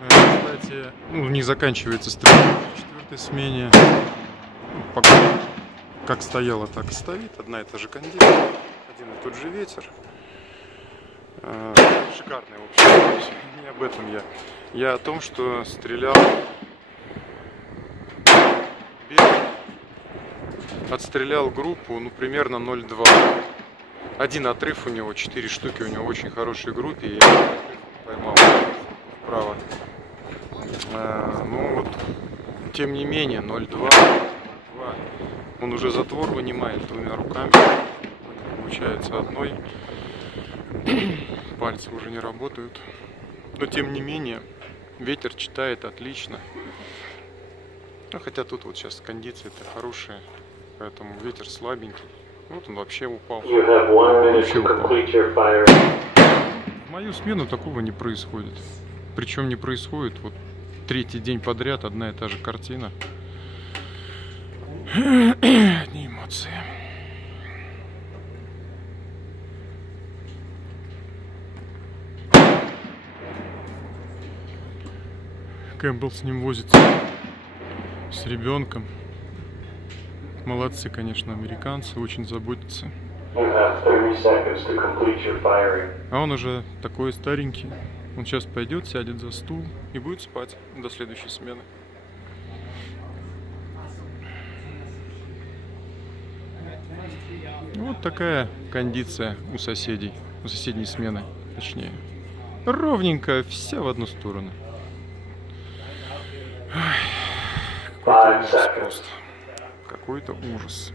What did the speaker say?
Кстати, ну, не заканчивается стрельба в четвертой смене. Погода как стояла, так и стоит. Одна и та же кондиция, один и тот же ветер. Шикарный, в общем. Не об этом я. Я о том, что стрелял. Отстрелял группу, ну, примерно 0,2. Один отрыв у него, 4 штуки у него в очень хорошей группе. И я поймал вправо. Ну вот, тем не менее, 0,2. Он уже затвор вынимает двумя руками. Получается одной. Пальцы уже не работают. Но тем не менее, ветер читает отлично. Ну, хотя тут вот сейчас кондиции-то хорошие. Поэтому ветер слабенький. Вот он вообще упал. Вообще упал. В мою смену такого не происходит. Причем не происходит вот третий день подряд одна и та же картина. Одни эмоции. Кэмпбелл с ним возится, с ребенком. Молодцы, конечно, американцы, очень заботятся. А он уже такой старенький. Он сейчас пойдет, сядет за стул и будет спать до следующей смены. Вот такая кондиция у соседей, у соседней смены, точнее. Ровненько, вся в одну сторону. Какой-то ужас просто. Какой-то ужас.